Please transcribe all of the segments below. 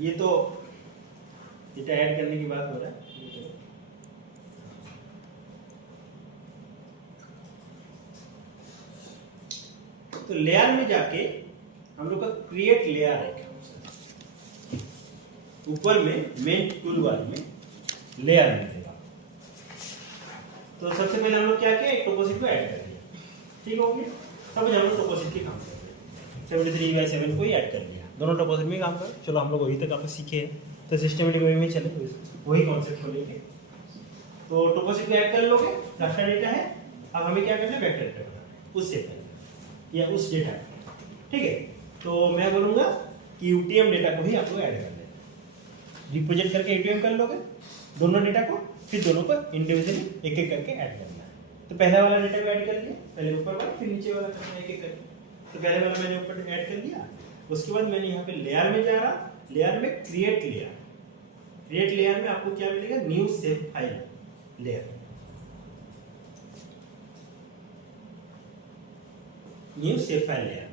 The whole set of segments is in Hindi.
ये तो डेटा ऐड करने की बात हो रहा है। तो लेयर में जाके हम लोग का क्रिएट लेयर है, ऊपर में मेन टूल बार में लेयर मिलेगा। तो सबसे पहले हम लोग क्या किया, एक टोपोसिट को ऐड कर दिया, ठीक हो गया। तब हम लोग टोपोसिट की काम कर रहे हैं, 73/7 को ही ऐड कर दिया, दोनों टोपोसिट में काम कर। चलो हम लोग वही तक आप सीखे हैं, तो सिस्टमेटिक वे में चले, वही कॉन्सेप्ट को लेके। तो टोपोसिट को ऐड कर लोगे, रास्टर डेटा है। अब हमें क्या करना है, वेक्टर डेटा बनाना है उससे पहले या उस डेटा, ठीक है। तो मैं बोलूंगा कि यूटीएम डेटा को ही आप लोग ऐड कर लेना, रिप्रेजेंट करके यूटीएम कर लोगे दोनों डेटा को, फिर दोनों को इंडिविजुअली एक एक करके ऐड करना है। तो पहला वाला डेटा को ऐड कर लिया, पहले ऊपर वाला फिर नीचे वाला करना है एक एक करके। तो पहले वाला मैंने ऊपर ऐड कर दिया, उसके बाद मैंने यहाँ पे लेयर में जा रहा, लेयर में क्रिएट लेयर, क्रिएट लेयर में आपको क्या मिलेगा, new shape file layer, new shape file layer,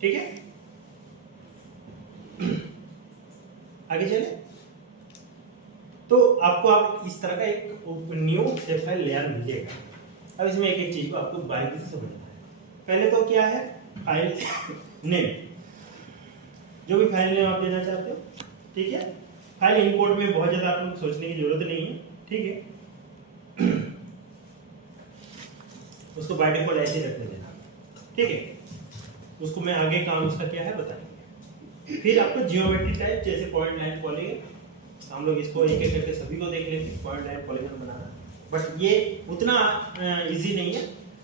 ठीक है। आगे चले तो आपको आप इस तरह का एक न्यू शेप फाइल लेयर मिलेगा। अब इसमें एक एक चीज को आपको बारीकी से समझना है। पहले तो क्या है, फाइल नेम, जो भी फाइल नेम आप देना चाहते हो, ठीक है। फाइल इंपोर्ट में बहुत ज्यादा आप लोग सोचने की जरूरत नहीं है, ठीक है। उसको बाय डिफॉल्ट ऐसे रखने देना, ठीक है। उसको मैं आगे काम उसका क्या है बताएंगे। फिर आपको जियोमेट्री टाइप जैसे पॉइंट, लाइन, पॉलीगन, हम लोग इसको एक एक करके सभी को देख लेंगे, point, line, polygon banana. But ये उतना इजी नहीं है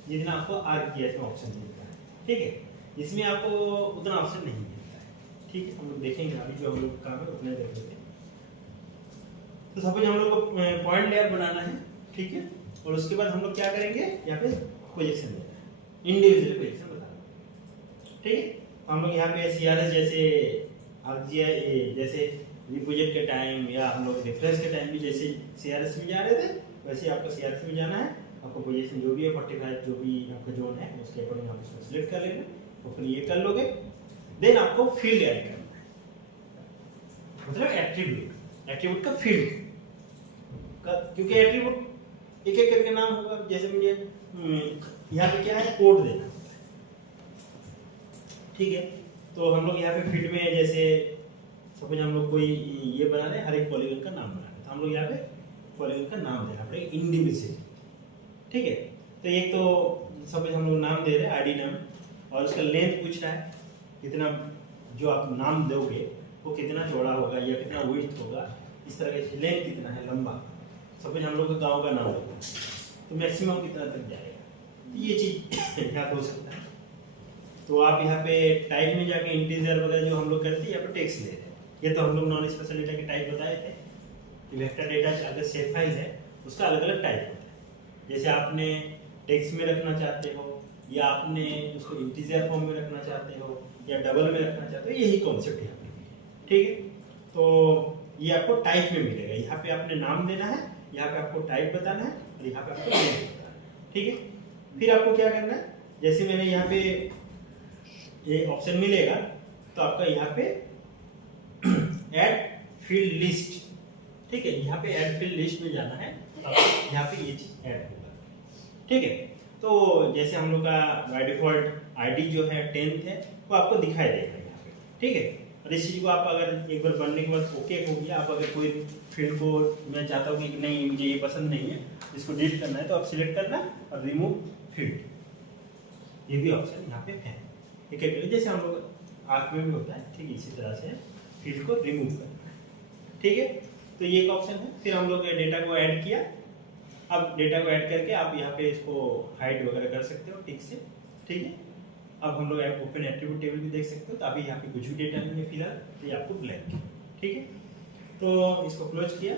जितना आपको आरजीएस में ऑप्शन मिलता है, ठीक है। इसमें आपको उतना ऑप्शन नहीं मिलता है, ठीक है। हम लोग देखेंगे अभी जो हम लोग काम है उतने देख लेते हैं। तो सपोज हम लोग को पॉइंट लेयर बनाना है, ठीक है। और उसके बाद हम लोग क्या करेंगे, यहाँ पे प्रोजेक्शन देना है, इंडिविजुअल प्रोजेक्शन बताना, ठीक है। हम लोग यहाँ पे सीआरएस जैसे आरजीआई जैसे रिप्रोजेक्ट के टाइम या हम लोग रेफरेंस के टाइम भी जैसे सीआरएस में जा रहे थे, वैसे आपको सीआरएस में जाना है। आपको पोजीशन जो भी है 45 जो भी आपका जोन है उसके अकॉर्डिंग आप उसको सिलेक्ट कर लेना, तो फिर ये कर लोगे। देन आपको फील्ड ऐड करना है, मतलब एट्रीब्यूट, एट्रीब्यूट का फील्ड का, क्योंकि एट्रीब्यूट एक एक करके नाम होगा। जैसे मुझे यहाँ पे क्या है, कोड देना, ठीक है। तो हम लोग यहाँ पे फील्ड में जैसे सपोज हम लोग कोई ये बना रहे हैं, हर एक पॉलीगन का नाम बना रहे हैं, तो हम लोग यहाँ पे पॉलीगन का नाम देना पड़ेगा इंडिविजुअली, ठीक है। तो एक तो सपोज हम लोग नाम दे रहे हैं आईडी नाम, और उसका लेंथ पूछ रहा है कितना, जो आप नाम दोगे वो कितना चौड़ा होगा या कितना विड्थ होगा, इस तरह के लेंथ कितना है लंबा। सपोज हम लोग गाँव का नाम होगा तो मैक्सिमम कितना तक जाएगा, ये चीज यहाँ पे हो सकता है। तो आप यहाँ पे टाइप में जाके इंटीजर वगैरह जो हम लोग करते हैं, यहाँ पे टेक्स्ट ले रहे हैं। ये तो हम लोग नॉन स्पेशल डेटा के टाइप बताए थे कि वेक्टर डेटा अगर शेप फाइल है उसका अलग अलग टाइप होता है। जैसे आपने टेक्स्ट में रखना चाहते हो, या आपने उसको इंटीजर फॉर्म में रखना चाहते हो, या डबल में रखना चाहते हो, यही कॉन्सेप्ट यहाँ पे, ठीक है। तो ये आपको टाइप में मिलेगा, यहाँ पे आपने नाम देना है, यहाँ पे आपको टाइप बताना है, और यहाँ पे आपको लेंथ बताना है, ठीक है। फिर आपको क्या करना है, जैसे मैंने यहाँ पे ये ऑप्शन मिलेगा, तो आपका यहाँ पे ऐड फील्ड लिस्ट, ठीक है। यहाँ पे ऐड फील्ड लिस्ट में जाना है, यहाँ पे ये चीज ऐड होगा, ठीक है। तो जैसे हम लोग का बाय डिफॉल्ट आईडी जो है 10th है, वो आपको दिखाई देगा यहाँ पे, ठीक है। और इस चीज को आप अगर एक बार बनने के बाद ओके हो गया, आप अगर कोई फील्ड को मैं चाहता हूँ कि नहीं मुझे ये पसंद नहीं है, इसको डिलीट करना है, तो आप सिलेक्ट करना और रिमूव फील्ड, ये भी ऑप्शन यहाँ पे है। एक एक जैसे हम लोग आर्क में भी होता है, ठीक है, इसी तरह से फील्ड को रिमूव करना है, ठीक है। तो ये एक ऑप्शन है। फिर हम लोग डेटा को ऐड किया, अब डेटा को ऐड करके आप यहाँ पे इसको हाइड वगैरह कर सकते हो टिक से, ठीक है। अब हम लोग ओपन एट्रीब्यूट टेबल भी देख सकते हो, तो अभी यहाँ पे कुछ भी डेटा नहीं है फिलहाल, तो ये आपको ब्लैंक है, ठीक है। तो इसको क्लोज किया,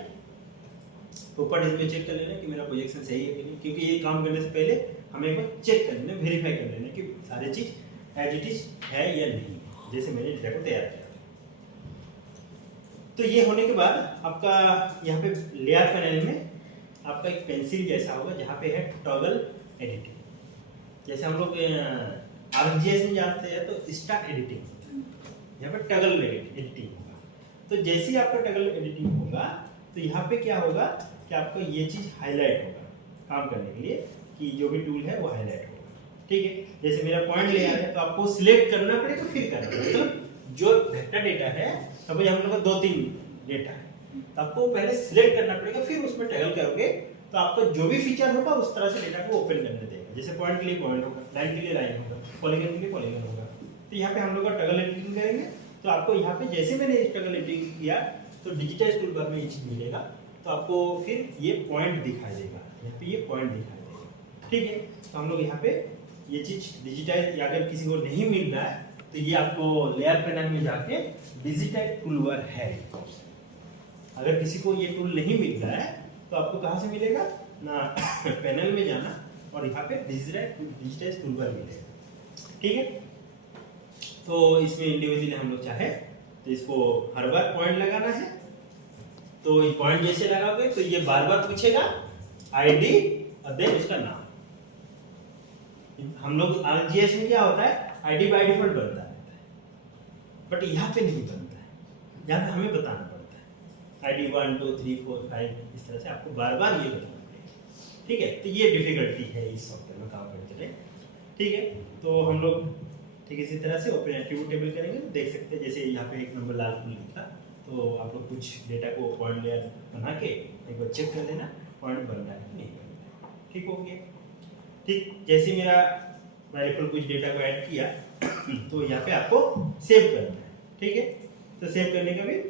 ऊपर इसमें चेक कर लेना कि मेरा प्रोजेक्शन सही है कि नहीं, क्योंकि ये काम करने से पहले हमें एक बार चेक कर लेना, वेरीफाई कर लेना कि सारी चीज एज इट इज है या नहीं, जैसे मैंने डेटा को तैयार किया। तो ये होने के बाद आपका यहाँ पे लेयर पैनल में आपका एक पेंसिल जैसा होगा, जहाँ पे है टॉगल एडिटिंग। जैसे हम लोग आरजीएस में जाते हैं तो स्टार्ट एडिटिंग, यहाँ पे टॉगल एडिटिंग होगा। तो जैसे ही आपका टगल एडिटिंग होगा तो यहाँ पे क्या होगा कि आपको ये चीज़ हाईलाइट होगा काम करने के लिए, कि जो भी टूल है वो हाईलाइट होगा। ठीक है, जैसे मेरा पॉइंट ले आ रहा है तो आपको सिलेक्ट करना पड़ेगा, फिर करना पड़ेगा। मतलब जो वेक्टर डेटा है, सपोज हम लोग का 2-3 डेटा है, तो आपको पहले सिलेक्ट करना पड़ेगा, फिर उसमें टगल करोगे तो आपको जो भी फीचर होगा उस तरह से डेटा को ओपन करने देगा। जैसे पॉइंट के लिए पॉइंट होगा, लाइन के लिए लाइन होगा, पॉलीगन के लिए पॉलीगन होगा। तो यहाँ पे हम लोग का टगल एडिटिंग करेंगे, तो आपको यहाँ पे जैसे मैंने टगल एडिटिंग किया तो डिजिटाइज टूल बार में ये चीज मिलेगा, तो आपको फिर ये पॉइंट दिखाई देगा, यहाँ पे ये पॉइंट दिखाई देगा। ठीक है, तो हम लोग यहाँ पे ये चीज डिजिटाइज, अगर किसी को नहीं मिल रहा है तो ये आपको लेयर पैनल में जाके डिजिटाइज टूल बार है। अगर किसी को ये टूल नहीं मिल रहा है तो आपको कहाँ से मिलेगा ना, पैनल में जाना और यहाँ पे डिजिटाइज टूल बार मिलेगा। ठीक है, तो इसमें इंडिविजुअली हम लोग चाहे तो इसको हर बार पॉइंट लगाना है, तो ये पॉइंट जैसे लगाओगे तो ये बार बार पूछेगा आईडी और देन उसका नाम। हम लोग आरजीएस में क्या होता है, आईडी बाय डिफॉल्ट बनता है, बट यहाँ पे नहीं बनता है, यहाँ पे हमें बताना पड़ता है आईडी 1 2 3 4 5, इस तरह से आपको बार बार ये बताना पड़ेगा। ठीक है, तो ये डिफिकल्टी है इस सॉफ्टवेयर में काम करते रहे। ठीक है, तो हम लोग ठीक इसी तरह से ओपन एट्रीब्यूट टेबल करेंगे, तो देख सकते हैं जैसे यहाँ पे एक नंबर लाल फुल लिखा, तो आप लोग कुछ डेटा को पॉइंट लेयर बना के एक बार चेक कर लेना पॉइंट बन रहा है कि नहीं बन रहा है। ठीक हो गया। ठीक, जैसे मेरा मैंने कुछ डेटा को ऐड किया तो यहाँ पे आपको सेव करना है। ठीक है, तो सेव करने का भी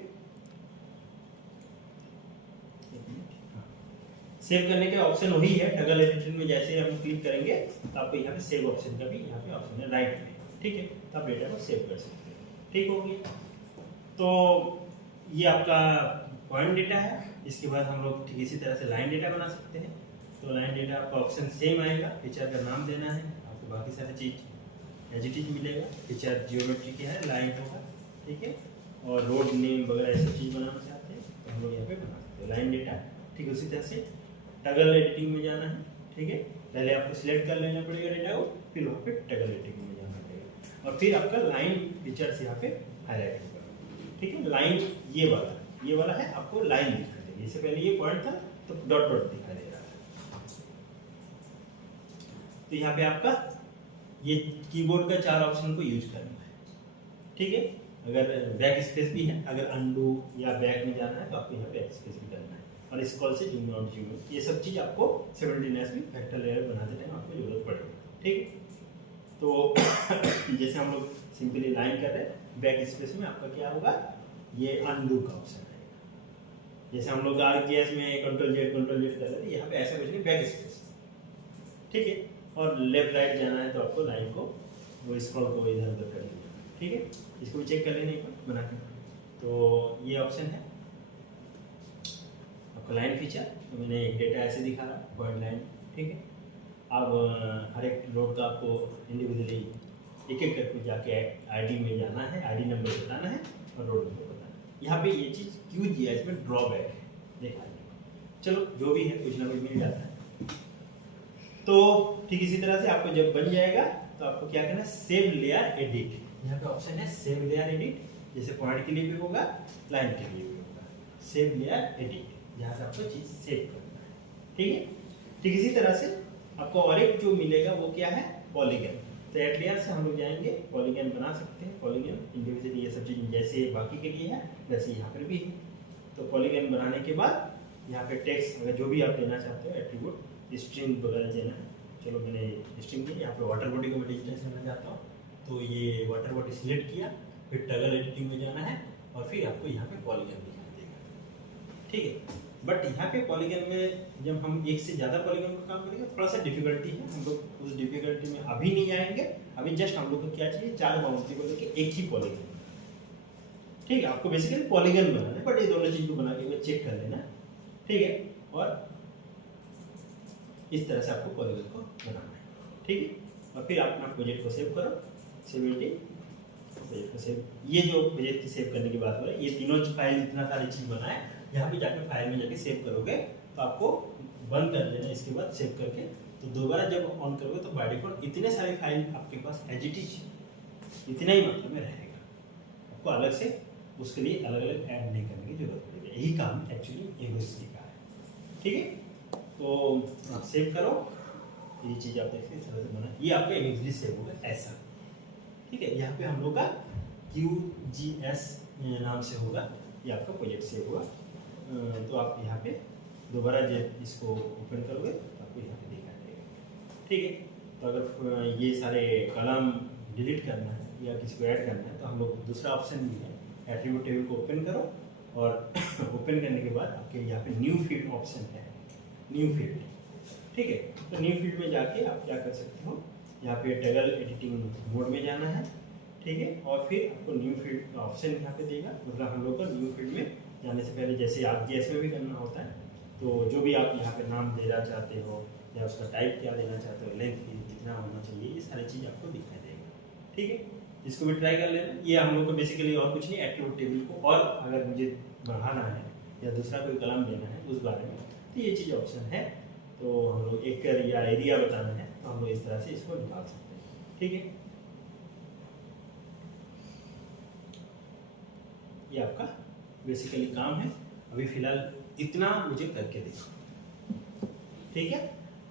सेव करने का ऑप्शन वही है, टगल एडिटिंग में जैसे हम क्लिक करेंगे तो आपको यहाँ पे सेव ऑप्शन का भी यहाँ पे ऑप्शन है राइट में। ठीक है, तो आप डेटा को सेव कर सकते हैं। ठीक हो गया, तो ये आपका पॉइंट डेटा है। इसके बाद हम लोग ठीक इसी तरह से लाइन डेटा बना सकते हैं। तो लाइन डेटा आपका ऑप्शन सेम आएगा, फीचर का नाम देना है, आपको बाकी सारी चीज एज इट इज मिलेगा। फीचर जियोमेट्री की है, लाइन होगा। ठीक है, और रोड नेम वगैरह ऐसी चीज बनाना चाहते हैं तो हम लोग यहाँ पे बना सकते हैं लाइन डेटा। ठीक उसी तरह से टगल एडिटिंग में जाना है। ठीक है, पहले आपको सिलेक्ट कर लेना पड़ेगा डेटा को, फिर वहाँ पे टगल एडिटिंग में जाना पड़ेगा और फिर आपका लाइन फीचर्स यहाँ पे हाईलाइट होगा। ठीक है, लाइन ये वाला है, आपको लाइन दिखाई देगी। इससे पहले ये पॉइंट था तो डॉट डॉट दिखाई दे रहा है। तो यहाँ पे आपका ये कीबोर्ड का 4 ऑप्शन को यूज करना है। ठीक है, अगर बैक स्पेस भी है, अगर अंडू या बैक में जाना है तो आपको यहाँ पे बैक स्पेस भी करना है, और इस कॉल से जूम आउट जूम इन, ये सब चीज आपको 17s में वेक्टर लेयर बनाते टाइम आपको जरूरत पड़ेगी। ठीक, तो जैसे हम लोग सिंपली लाइन कर रहे हैं, बैक स्पेस में आपका क्या होगा, ये अनडू का ऑप्शन आएगा। जैसे हम लोग आरजीएस में कंट्रोल जेड कर रहे थे, यहाँ पे ऐसा कुछ नहीं, बैक स्पेस। ठीक है, और लेफ्ट राइट जाना है तो आपको लाइन को वो स्क्रॉल को इधर उधर कर लेना। ठीक है, इसको भी चेक कर लेना एक बार बना के। तो ये ऑप्शन है आपका लाइन फीचर। तो मैंने एक डेटा ऐसे दिखा रहा, पॉइंट लाइन। ठीक है, अब हर एक रोड का आपको इंडिविजुअली एक एक करके जाके आईडी में जाना है, आईडी नंबर बताना है और रोड नंबर बताना है। यहाँ पे ये चीज़ क्यों दिया है, इसमें ड्रॉबैक है, देखा चलो जो भी है कुछ ना कुछ मिल जाता है। तो ठीक इसी तरह से आपको जब बन जाएगा तो आपको क्या करना है, सेव लेयर एडिट। यहाँ पे ऑप्शन है सेव लेयर एडिट, जैसे पॉइंट के लिए भी होगा, लाइन के लिए भी होगा। सेव लेयर एडिट, जहाँ से आपको चीज सेव करना है। ठीक है, ठीक इसी तरह से आपको और एक जो मिलेगा वो क्या है, पॉलीगन। तो एड लेयर से हम लोग जाएंगे, पॉलीगन बना सकते हैं। पॉलीगन इंडिविजुअली ये सब चीज जैसे बाकी के लिए है वैसे यहाँ पर भी है। तो पॉलीगन बनाने के बाद यहाँ पे टेक्स्ट अगर जो भी आप देना चाहते हो, एट्रीब्यूट स्ट्रिंग वगैरह देना है। चलो मैंने स्ट्रिंग दी, यहाँ पे वाटर बॉडी को मैं डिजिटाइज करना चाहता हूँ, तो ये वाटर बॉडी सिलेक्ट किया, फिर टगल एडिटिंग में जाना है और फिर आपको यहाँ पे पॉलीगन दिखा देगा। ठीक है, बट यहाँ पे पॉलीगन में जब हम एक से ज़्यादा पॉलीगन का काम करेंगे थोड़ा सा डिफिकल्टी है, हम लोग उस डिफिकल्टी में अभी नहीं आएंगे। अभी जस्ट हम लोग को क्या चाहिए, 4 बाउंड्री को लेके एक ही पॉलीगन। ठीक है, आपको बेसिकली पॉलीगन बनाना है, बट ये दोनों चीज़ को बना के चेक कर लेना। ठीक है, और इस तरह से आपको पॉलीगन को बनाना है। ठीक है, और फिर आप अपना प्रोजेक्ट को सेव करो, प्रोजेक्ट को सेव। ये जो प्रोजेक्ट की सेव करने की बात हो रही है, ये तीनों फाइल इतना सारी चीज़ बना है, यहाँ पे जाकर फाइल में जाके सेव करोगे तो आपको बंद कर देना। इसके बाद सेव करके तो दोबारा जब ऑन करोगे तो बाय डिफॉल्ट इतने सारे फाइल आपके पास एज इट इज इतना ही मतलब में रहेगा, आपको अलग से उसके लिए अलग अलग ऐड नहीं करने की जरूरत पड़ेगी। यही काम एक्चुअली एबीसीडी का है। ठीक है, तो सेव करो, ये चीज़ आप देखिए इस तरह से बना, ये आपका इमेजली सेव होगा ऐसा। ठीक है, यहाँ पे हम लोग का QGS नाम से होगा, ये आपका प्रोजेक्ट सेव हुआ। तो आप यहाँ पे दोबारा जब इसको ओपन करोगे तो आपको यहाँ पे दिखाई देगा। ठीक है, तो अगर ये सारे कॉलम डिलीट करना है या किसी को ऐड करना है तो हम लोग दूसरा ऑप्शन भी है, एट्रीब्यूट टेबल को ओपन करो और ओपन करने के बाद आपके यहाँ पे न्यू फील्ड ऑप्शन है, न्यू फील्ड। ठीक है, तो न्यू फील्ड में जाके आप क्या कर सकते हो, यहाँ पे टेबल एडिटिंग मोड में जाना है। ठीक है, और फिर आपको न्यू फील्ड ऑप्शन यहाँ पे देगा, मतलब हम लोग को न्यू फील्ड में जाने से पहले जैसे आप जीएस में भी करना होता है, तो जो भी आप यहाँ पे नाम देना चाहते हो या उसका टाइप क्या देना चाहते हो, लेंथ कितना होना चाहिए, ये सारी चीज़ आपको दिखाई देगा। ठीक है, इसको भी ट्राई कर लेना। ये हम लोग को बेसिकली और कुछ नहीं, एट्रीब्यूट टेबल को और अगर मुझे बढ़ाना है या दूसरा कोई कलम लेना है उस बारे में, तो ये चीज़ ऑप्शन है। तो हम लोग एकड़ या एरिया बताना है तो हम लोग इस तरह से इसको निकाल सकते हैं। ठीक है, ये आपका बेसिकली काम है। अभी फिलहाल इतना मुझे करके देखो। ठीक है।